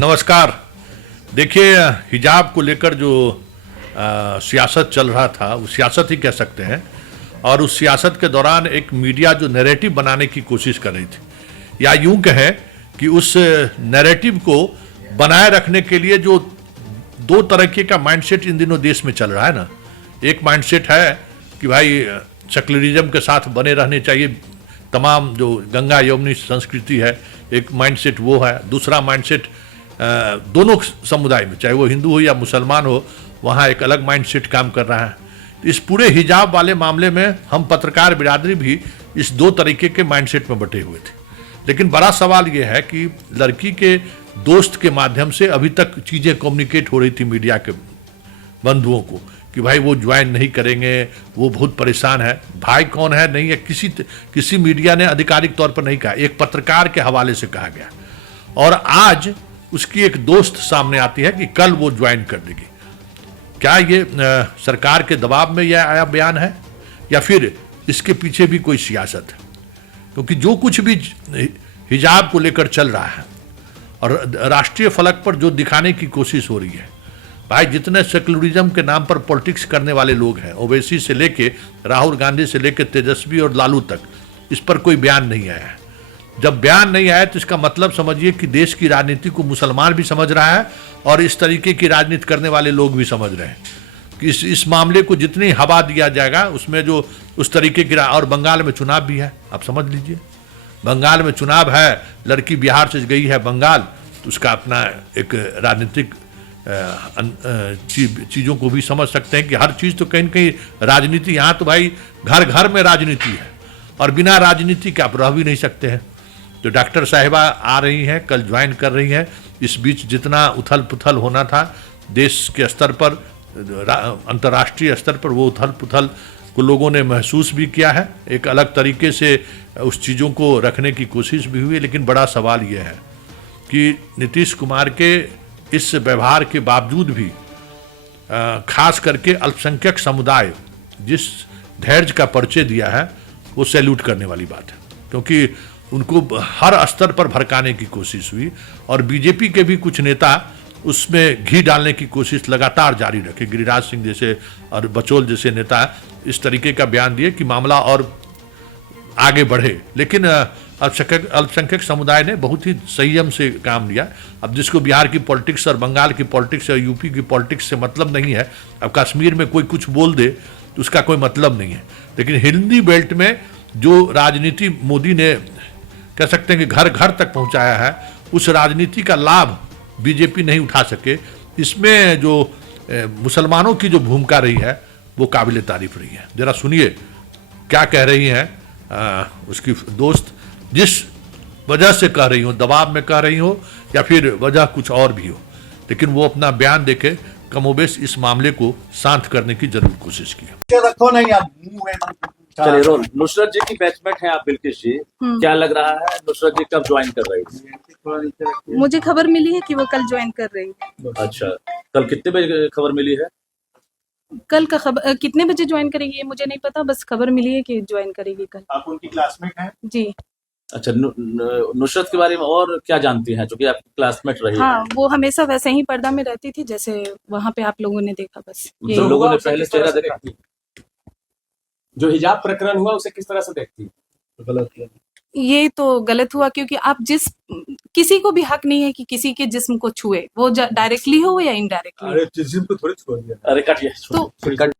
नमस्कार। देखिए, हिजाब को लेकर जो सियासत चल रहा था वो सियासत ही कह सकते हैं, और उस सियासत के दौरान एक मीडिया जो नैरेटिव बनाने की कोशिश कर रही थी, या यूं कहें कि उस नैरेटिव को बनाए रखने के लिए जो दो तरीके का माइंडसेट इन दिनों देश में चल रहा है ना। एक माइंडसेट है कि भाई सेक्युलरिज्म के साथ बने रहने चाहिए तमाम जो गंगा यमुनी संस्कृति है, एक माइंडसेट वो है। दूसरा माइंडसेट दोनों समुदाय में, चाहे वो हिंदू हो या मुसलमान हो, वहाँ एक अलग माइंडसेट काम कर रहा है। तो इस पूरे हिजाब वाले मामले में हम पत्रकार बिरादरी भी इस दो तरीके के माइंडसेट में बटे हुए थे। लेकिन बड़ा सवाल ये है कि लड़की के दोस्त के माध्यम से अभी तक चीज़ें कम्युनिकेट हो रही थी मीडिया के बंधुओं को कि भाई वो ज्वाइन नहीं करेंगे, वो बहुत परेशान है। भाई कौन है नहीं है, किसी मीडिया ने आधिकारिक तौर पर नहीं कहा, एक पत्रकार के हवाले से कहा गया। और आज उसकी एक दोस्त सामने आती है कि कल वो ज्वाइन कर देगी। क्या ये सरकार के दबाव में यह आया बयान है या फिर इसके पीछे भी कोई सियासत है? क्योंकि जो कुछ भी हिजाब को लेकर चल रहा है और राष्ट्रीय फलक पर जो दिखाने की कोशिश हो रही है, भाई जितने सेक्युलरिज्म के नाम पर पॉलिटिक्स करने वाले लोग हैं, ओवैसी से लेके राहुल गांधी से लेके तेजस्वी और लालू तक, इस पर कोई बयान नहीं आया है। जब बयान नहीं आया तो इसका मतलब समझिए कि देश की राजनीति को मुसलमान भी समझ रहा है और इस तरीके की राजनीति करने वाले लोग भी समझ रहे हैं कि इस मामले को जितनी हवा दिया जाएगा उसमें जो उस तरीके की। और बंगाल में चुनाव भी है, आप समझ लीजिए, बंगाल में चुनाव है, लड़की बिहार से गई है बंगाल, तो उसका अपना एक राजनीतिक चीज़ों को भी समझ सकते हैं कि हर चीज़ तो कहीं न कहीं राजनीति, यहाँ तो भाई घर घर में राजनीति है और बिना राजनीति के आप रह भी नहीं सकते हैं। तो डॉक्टर साहिबा आ रही हैं, कल ज्वाइन कर रही हैं। इस बीच जितना उथल पुथल होना था देश के स्तर पर, अंतर्राष्ट्रीय स्तर पर, वो उथल पुथल को लोगों ने महसूस भी किया है। एक अलग तरीके से उस चीज़ों को रखने की कोशिश भी हुई। लेकिन बड़ा सवाल ये है कि नीतीश कुमार के इस व्यवहार के बावजूद भी खास करके अल्पसंख्यक समुदाय जिस धैर्य का परिचय दिया है वो सैल्यूट करने वाली बात है, क्योंकि उनको हर स्तर पर भड़काने की कोशिश हुई और बीजेपी के भी कुछ नेता उसमें घी डालने की कोशिश लगातार जारी रखे। गिरिराज सिंह जैसे और बचौल जैसे नेता इस तरीके का बयान दिए कि मामला और आगे बढ़े। लेकिन अल्पसंख्यक समुदाय ने बहुत ही संयम से काम लिया। अब जिसको बिहार की पॉलिटिक्स और बंगाल की पॉलिटिक्स और यूपी की पॉलिटिक्स से मतलब नहीं है, अब कश्मीर में कोई कुछ बोल दे तो उसका कोई मतलब नहीं है। लेकिन हिंदी बेल्ट में जो राजनीति मोदी ने कह सकते हैं कि घर घर तक पहुंचाया है, उस राजनीति का लाभ बीजेपी नहीं उठा सके। इसमें जो मुसलमानों की जो भूमिका रही है वो काबिल तारीफ रही है। जरा सुनिए क्या कह रही हैं उसकी दोस्त, जिस वजह से कह रही हो, दबाव में कह रही हो या फिर वजह कुछ और भी हो, लेकिन वो अपना बयान देके कमोबेश इस मामले को शांत करने की जरूर कोशिश की। चलिए रोल। नुसरत जी की बैचमेट है आप, बिल्किस जी, क्या लग रहा है नुसरत जी कब ज्वाइन कर रही थी? मुझे खबर मिली है कि वो कल ज्वाइन कर रही है। अच्छा, कल कितने बजे खबर मिली है? कल का खबर कितने बजे ज्वाइन करेगी ये मुझे नहीं पता, बस खबर मिली है कि ज्वाइन करेगी कल। आप उनकी क्लासमेट हैं? जी। अच्छा, नुसरत के बारे में और क्या जानती हैं, जो कि आपकी क्लासमेट रही है? हाँ, वो हमेशा वैसे ही पर्दा में रहती थी जैसे वहाँ पे आप लोगों ने देखा, बस जो लोगों ने पहले चेहरा देखा। जो हिजाब प्रकरण हुआ उसे किस तरह से देखती? गलत। ये तो गलत हुआ, क्योंकि आप किसी को भी हक नहीं है कि किसी के जिस्म को छुए, वो डायरेक्टली हो या इनडायरेक्टली। अरे जिस्म को थोड़ी छुआ दिया। अरे कटिए तो